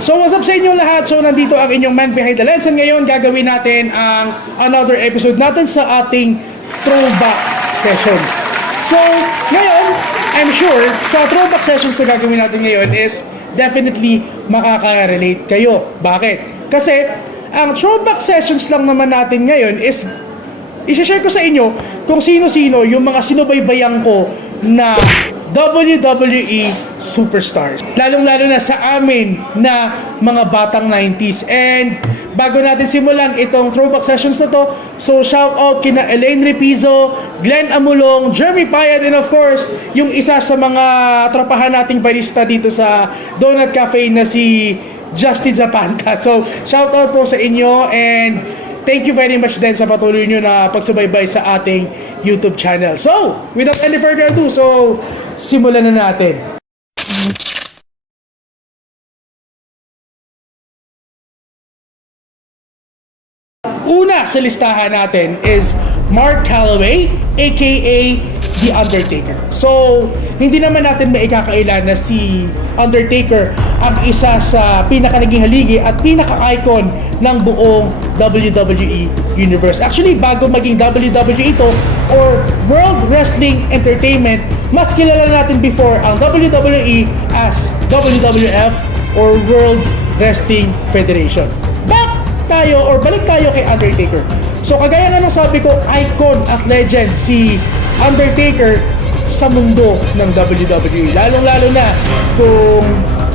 So what's up sa inyo lahat? So nandito ang inyong man behind the lens and ngayon gagawin natin ang another episode natin sa ating throwback sessions. So ngayon, I'm sure sa throwback sessions na gagawin natin ngayon is definitely makaka-relate kayo. Bakit? Kasi ang throwback sessions lang naman natin ngayon is i-share ko sa inyo kung sino-sino yung mga sinubaybayan ko na WWE superstars. Lalong-lalo na sa amin na mga batang 90s. And bago natin simulan itong throwback sessions na to, so shout out kina Elaine Repizo, Glenn Amulong, Jeremy Payad, and of course, yung isa sa mga tropahan nating barista dito sa Donut Cafe na si Justin Zapanta. So shout out po sa inyo and thank you very much din sa patuloy nyo na pagsubaybay sa ating YouTube channel. So, without any further ado, so simulan na natin. Una sa listahan natin is Mark Calaway, aka The Undertaker. So, hindi naman natin maikakaila na si Undertaker ang isa sa pinaka-naging haligi at pinaka-icon ng buong WWE Universe. Actually, bago maging WWE ito or World Wrestling Entertainment, mas kilala natin before ang WWE as WWF or World Wrestling Federation. Balik tayo kay Undertaker. So kagaya nga ng sabi ko, icon at legend si Undertaker sa mundo ng WWE. Lalong-lalo na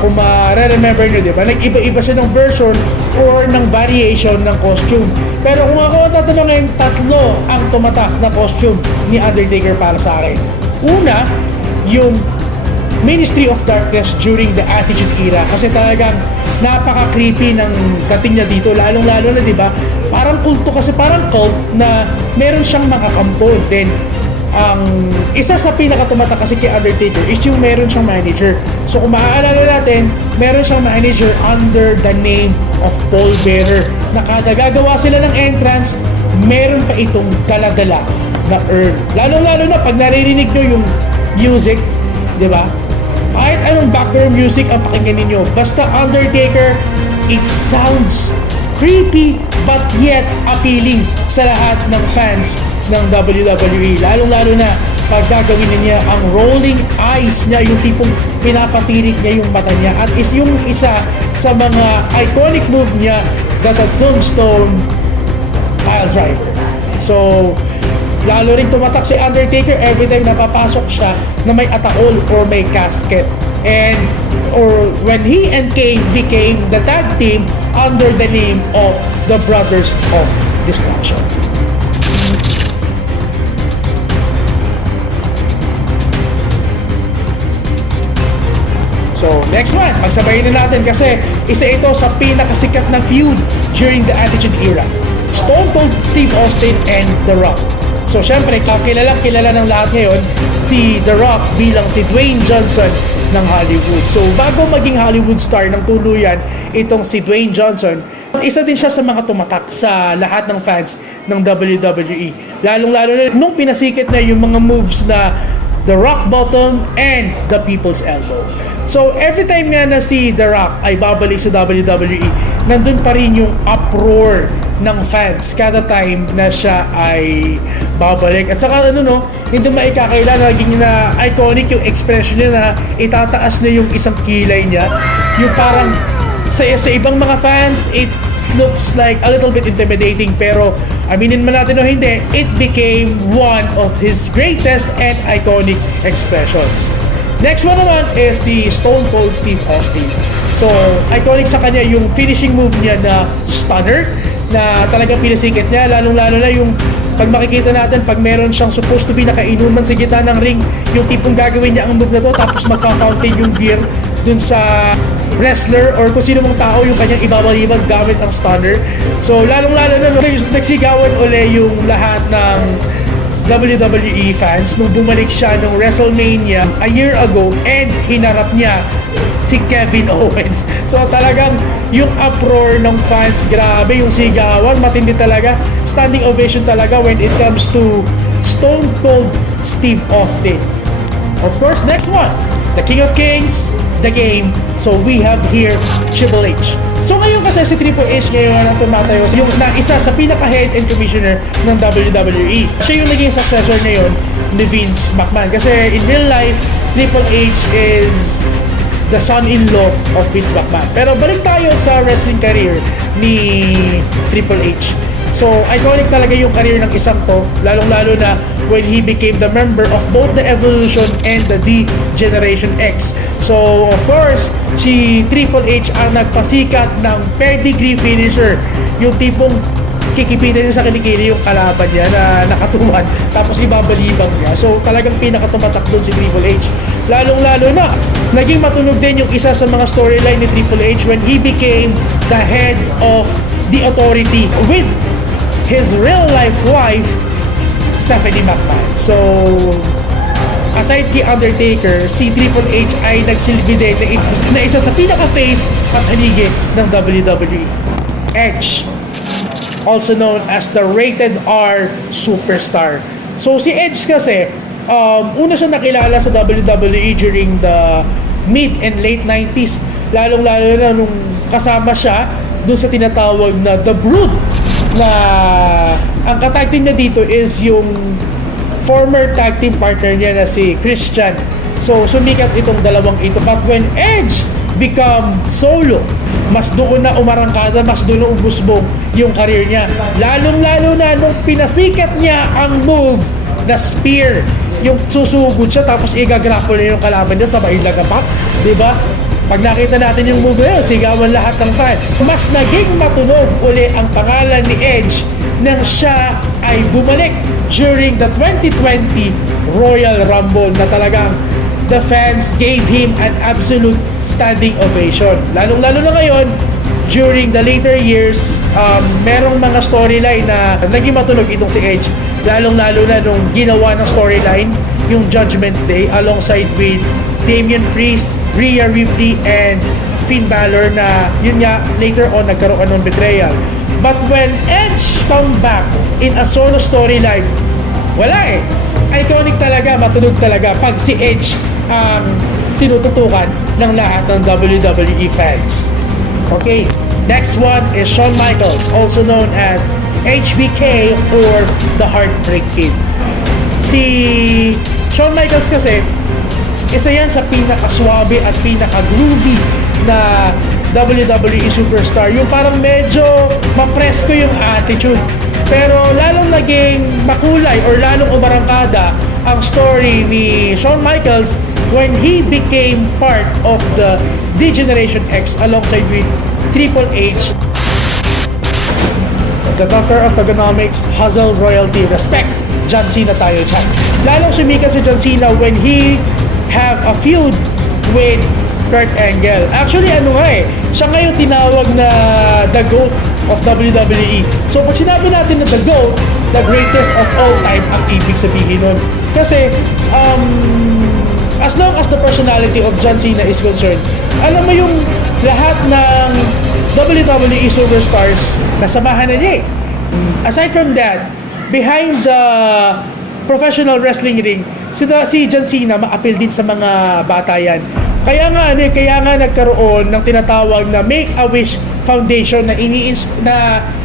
kung ma-remember nyo, di ba? Nag-iba-iba siya ng version or ng variation ng costume. Pero kung ako tatanungin, tatlo ang tumatak na costume ni Undertaker para sa akin. Una, yung Ministry of Darkness during the Attitude Era kasi talagang napaka-creepy ng dating niya dito, lalong-lalo na, di ba? Parang kulto kasi, parang cult na meron siyang mga kampo. Then, ang isa sa pinakatumatak kasi kay Undertaker is yung meron siyang manager. So, kung maaalala natin, meron siyang manager under the name of Paul Bearer na kada gagawa sila ng entrance, meron pa itong dala-dala na urn. Lalong-lalo na pag naririnig nyo yung music, di ba? Kahit anong background music ang pakinggan ninyo, basta Undertaker, it sounds creepy but yet appealing sa lahat ng fans ng WWE. Lalong-lalo na pag gagawin niya ang rolling eyes niya, yung tipong pinapatirik niya yung mata niya, at is yung isa sa mga iconic move niya, that's a tombstone pile driver. So, lalo rin tumatak si Undertaker every time napapasok siya na may ataol or may casket. And or when he and Kane became the tag team under the name of the Brothers of Destruction. So, next one, magsabayin na natin kasi isa ito sa pinakasikat na feud during the Attitude Era. Stone Cold Steve Austin and The Rock. So, syempre, kilala ng lahat ngayon si The Rock bilang si Dwayne Johnson ng Hollywood. So, bago maging Hollywood star ng tuluyan, itong si Dwayne Johnson, isa din siya sa mga tumatak sa lahat ng fans ng WWE. Lalong-lalo na nung pinasikit na yung mga moves na The Rock Bottom and The People's Elbow. So, every time nga na si The Rock ay babalik sa WWE, nandun pa rin yung uproar ng fans kada time na siya ay babalik. At saka hindi maikakaila na naging na iconic yung expression niya na itataas na yung isang kilay niya. Yung parang sa ibang mga fans, it looks like a little bit intimidating, pero aminin man natin o hindi, it became one of his greatest and iconic expressions. Next one naman is si Stone Cold Steve Austin. So, iconic sa kanya yung finishing move niya na stunner na talagang pinasikit niya, lalong-lalo na yung pag makikita natin, pag meron siyang supposed to be nakainuman sa gitna ng ring, yung tipong gagawin niya ang move na to, tapos magka-fountain yung beer dun sa wrestler or kung sino mong tao yung kanyang ibabalibag gamit ang stunner. So, lalong-lalo na nagsigawan uli yung lahat ng WWE fans nung bumalik siya nung WrestleMania a year ago and hinarap niya si Kevin Owens. So talagang yung uproar ng fans, grabe yung sigawan, matindi talaga. Standing ovation talaga when it comes to Stone Cold Steve Austin. Of course, next one, the King of Kings, The Game So we have here Triple H. So ngayon kasi si Triple H ngayon ang tumatayo yung na isa sa pinaka-head and commissioner ng WWE. Siya yung naging successor ngayon ni Vince McMahon. Kasi in real life, Triple H is the son-in-law of Vince McMahon. Pero balik tayo sa wrestling career ni Triple H. So, iconic talaga yung career ng isang to, lalong-lalo na when he became the member of both the Evolution and the D-Generation X. So, of course, si Triple H ang nagpasikat ng pedigree finisher. Yung tipong kikipitin niya sa kilikili yung kalaban niya na nakatuwad, tapos ibabalibang niya. So, talagang pinakatumatak doon si Triple H. Lalong-lalo na, naging matunog din yung isa sa mga storyline ni Triple H when he became the head of the Authority with his real-life wife, Stephanie McMahon. So, aside kay Undertaker, si Triple H ay nagsilbi din na isa sa pinaka-face at haligi ng WWE. Edge, also known as the Rated R Superstar. So, si Edge kasi, una siya nakilala sa WWE during the mid and late 90s. Lalong-lalo na nung kasama siya dun sa tinatawag na The Brood, na ang ka-tag team niya dito is yung former tag team partner niya na si Christian. So, sumikat itong dalawang ito. But when Edge become solo, mas doon na umarangkada, mas doon na ubusbong yung career niya. Lalong-lalo na nung pinasikat niya ang move na spear. Yung susugod siya tapos igagrapple niya yung kalaban niya sa may lagapak. Diba? Pag nakita natin yung move na yun, sigawan lahat ng fans. Mas naging matunog uli ang pangalan ni Edge nang siya ay bumalik during the 2020 Royal Rumble na talagang the fans gave him an absolute standing ovation. Lalong-lalo na ngayon, during the later years, merong mga storyline na naging matunog itong si Edge. Lalong-lalo na nung ginawa ng storyline, yung Judgment Day, alongside with Damian Priest, Rhea Ripley, and Finn Balor na yun nga later on nagkaroon ng betrayal. But when Edge come back in a solo storyline, wala eh. Iconic talaga, matunog talaga pag si Edge ang tinututukan ng lahat ng WWE fans. Okay, next one is Shawn Michaels, also known as HBK or the Heartbreak Kid. Si Shawn Michaels kasi isa yan sa pinaka-swabe at pinaka-groovy na WWE superstar. Yung parang medyo mapresko yung attitude. Pero lalong naging makulay or lalong umarangkada ang story ni Shawn Michaels when he became part of the D-Generation X alongside with Triple H, the Doctor of Thuganomics, Hustle Royalty, Respect, John Cena tayo dyan. Lalong sumikat si John Cena when he have a feud with Kurt Angle. Actually, ano nga eh, siya ngayon tinawag na the GOAT of WWE. So, pag sinabi natin na the GOAT, the greatest of all time, ang ibig sabihin nun. Kasi, as long as the personality of John Cena is concerned, alam mo yung lahat ng WWE superstars na samahan na niya eh. Aside from that, behind the professional wrestling ring, si John Cena ma-appeal din sa mga bata yan. Kaya nga nagkaroon ng tinatawag na Make-A-Wish Foundation na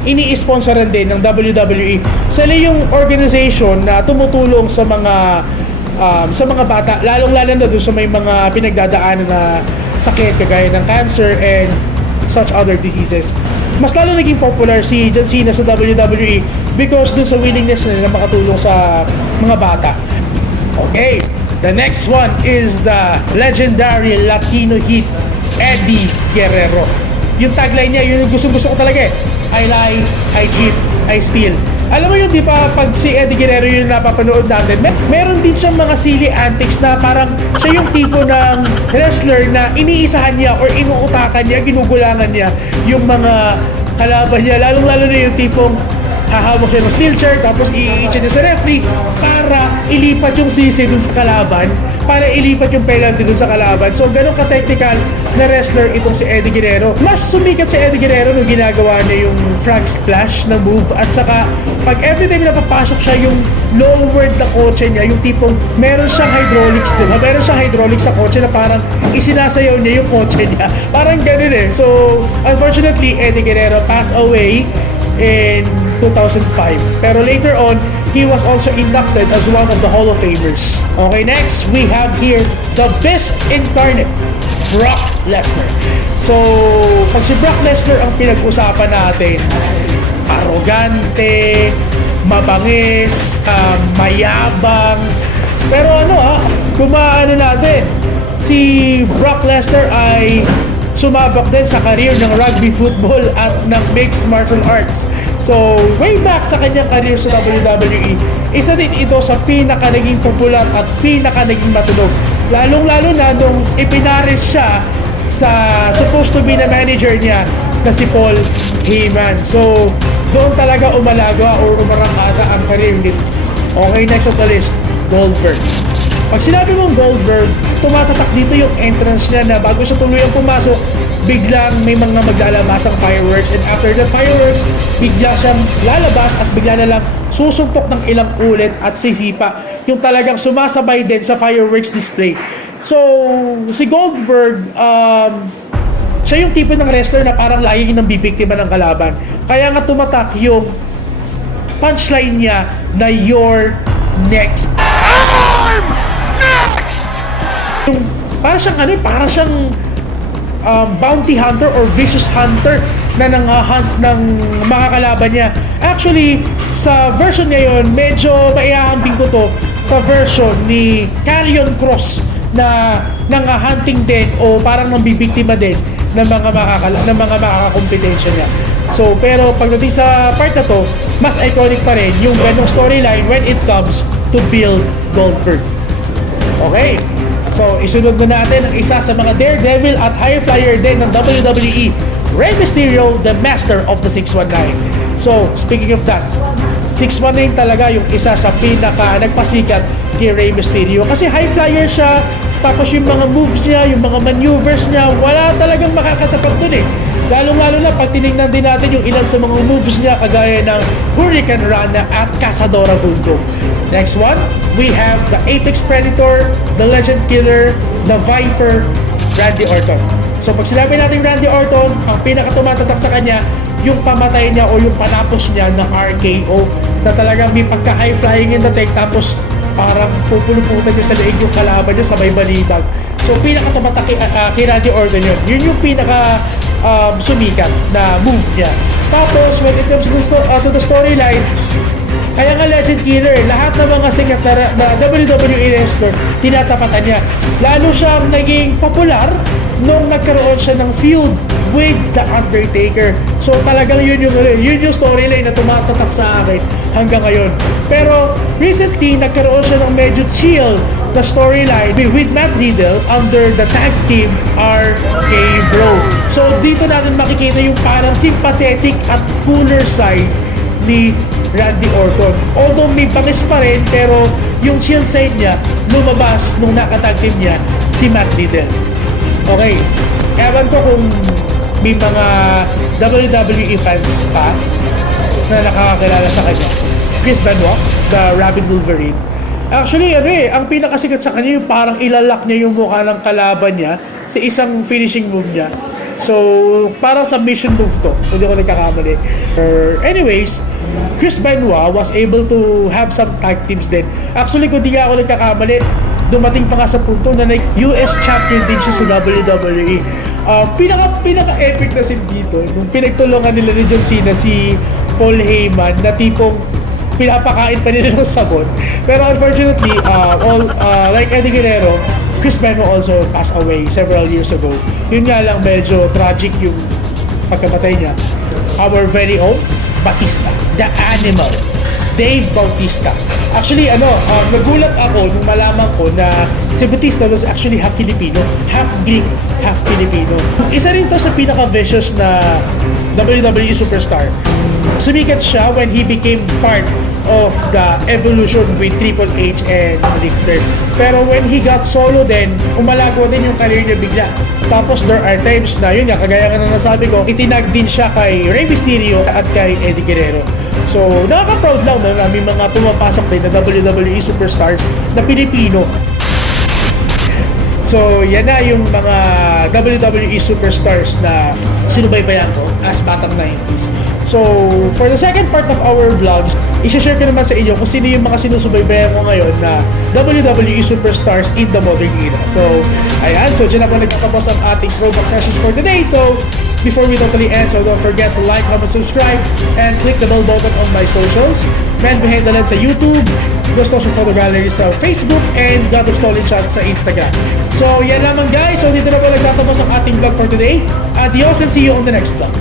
ini-sponsoran din ng WWE. Sila yung organization na tumutulong sa mga bata, lalong-lalo na doon sa may mga pinagdadaanan na sakit kagaya ng cancer and such other diseases. Mas lalo naging popular si John Cena sa WWE because dun sa willingness nila na makatulong sa mga bata. Okay, the next one is the legendary Latino hit, Eddie Guerrero. Yung tagline niya, yun yung gusto-gusto ko talaga eh. I lie, I cheat, I steal. Alam mo yun, di ba, pag si Eddie Guerrero yung napapanood natin, meron din siyang mga silly antics na parang siya yung tipo ng wrestler na iniisahan niya or inuutakan niya, ginugulangan niya yung mga kalaban niya. Lalong-lalo na yung tipong hahawak siya ng steel chair, tapos i-iitsin niya sa referee para ilipat yung sisi dun sa kalaban, para ilipat yung penalty dun sa kalaban. So, ganun ka-technical na wrestler itong si Eddie Guerrero. Mas sumikat si Eddie Guerrero nung ginagawa niya yung frog splash na move, at saka pag every time na papasok siya yung lowered na kotse niya, yung tipong meron siyang hydraulics, diba? Meron siyang hydraulics sa kotse na parang isinasayaw niya yung kotse niya. Parang ganun eh. So, unfortunately, Eddie Guerrero passed away in 2005. Pero later on, he was also inducted as one of the Hall of Famers. Okay, next, we have here the best incarnate, Brock Lesnar. So, pag si Brock Lesnar ang pinag-usapan natin, arrogante, mabangis, mayabang. Pero kumaano natin, si Brock Lesnar ay sumabak din sa career ng rugby football at ng mixed martial arts. So, way back sa kanyang career sa WWE, isa din ito sa pinaka naging popular at pinaka naging matunog. Lalong-lalo na nung ipinaris siya sa supposed to be na manager niya na si Paul Heyman. So, doon talaga umalaga or umarangkada ang career nito. Okay, next on the list, Goldberg. Pag sinabi mong Goldberg, tumatatak dito yung entrance niya na bago siya tuluyang pumasok, biglang may mga maglalabas ang fireworks, and after the fireworks, bigla siyang lalabas at bigla na lang susuntok ng ilang ulit at sisipa yung talagang sumasabay din sa fireworks display. So, si Goldberg, siya yung tipo ng wrestler na parang laging nang bibiktima ng kalaban. Kaya nga tumatak yung punchline niya na "You're next." Yung parang siyang bounty hunter or vicious hunter na nang-hunt ng mga kalaban niya. Actually, sa version ngayon, medyo maiahambing ko to sa version ni Karrion Kross na nang-hunting din o parang nambibiktima din ng mga makakakompetensya niya. So, pero pagdating sa part na to, mas iconic pa rin yung ganong storyline when it comes to Bill Goldberg. Okay. So, isunod na natin ang isa sa mga daredevil at high flyer din ng WWE, Rey Mysterio, the master of the 619. So, speaking of that, 619 talaga yung isa sa pinaka nagpasikat kay Rey Mysterio. Kasi high flyer siya, tapos yung mga moves niya, yung mga maneuvers niya, wala talagang makakatapat dun eh. Lalong-lalo na pag tinignan din natin yung ilan sa mga moves niya kagaya ng Hurricane Rana at Cazadora Bundo. Next one, we have the Apex Predator, the Legend Killer, the Viper, Randy Orton. So pag sinabi natin Randy Orton, ang pinakatumatatak sa kanya, yung pamatay niya o yung panapos niya ng RKO na talagang may pagka-high flying in the tank, tapos parang pupuluputan niya sa leeg yung kalaban niya sabay balitan. So pinakatumatak kay Randy Orton yun. Yun yung pinaka sumikat na move niya. Tapos when it comes to the storyline, kaya nga Legend Killer, lahat ng mga sikat na WWE wrestler, tinatapatan niya. Lalo siyang naging popular nung nagkaroon siya ng feud with The Undertaker. So talagang yun yung storyline na tumatatak sa akin hanggang ngayon. Pero recently, nagkaroon siya ng medyo chill na storyline with Matt Riddle under the tag team RK Bro. So dito natin makikita yung parang sympathetic at cooler side ni Randy Orton. Although may bangis pa rin, pero yung chill side niya lumabas nung nakatag team niya si Matt Riddle. Okay, ewan ko kung may mga WWE fans pa na nakakakilala sa kanya. Chris Benoit, the Rabid Wolverine. Actually, ang pinakasikat sa kanya yung parang ilalak niya yung mukha ng kalaban niya sa isang finishing move niya. So, parang submission move to. Hindi ko nagkakamali. Anyways, Chris Benoit was able to have some tag teams din. Actually, kung di ako nagkakamali, dumating pa nga sa punto na US champion din siya sa WWE. Pinaka-epic na sin dito, nung pinagtulungan nila ni John Cena si Paul Heyman na tipong pinapakain pa nila ng sabon. Pero unfortunately, like Eddie Guerrero, Chris Benoit also passed away several years ago. Yun nga lang, medyo tragic yung pagkamatay niya. Our very own Batista, the Animal, Dave Bautista. Actually, nagulat ako nung malaman ko na si Batista was actually half Filipino, half Greek, half Filipino. Isa rin to sa pinaka-vicious na WWE superstar Sumikat siya when he became part of the evolution with Triple H and Ric Flair. Pero when he got solo din, umalago din yung career niya bigla. Tapos there are times na, yun nga, kagaya nga na nasabi ko, itinag din siya kay Rey Mysterio at kay Eddie Guerrero. So, nakaka-proud lang na may mga pumapasok din na WWE superstars na Pilipino. So, yan na yung mga WWE superstars na sinubaybayan ko as batang 90s. So, for the second part of our vlogs, isa-share ko naman sa inyo kung sino yung mga sinusubaybayan ko ngayon na WWE superstars in the modern era. So, ayan. So, dyan ako nagkatapos ang ating throwback sessions for today. So, before we totally end, so don't forget to like, comment, subscribe, and click the bell button on my socials. Man Behind the Lens sa YouTube, Gusto sa Photo Gallery sa Facebook, and God of Stolen Shot sa Instagram. So, yan naman guys. So, dito na po nagtatapos ang ating vlog for today. Adios and see you on the next vlog.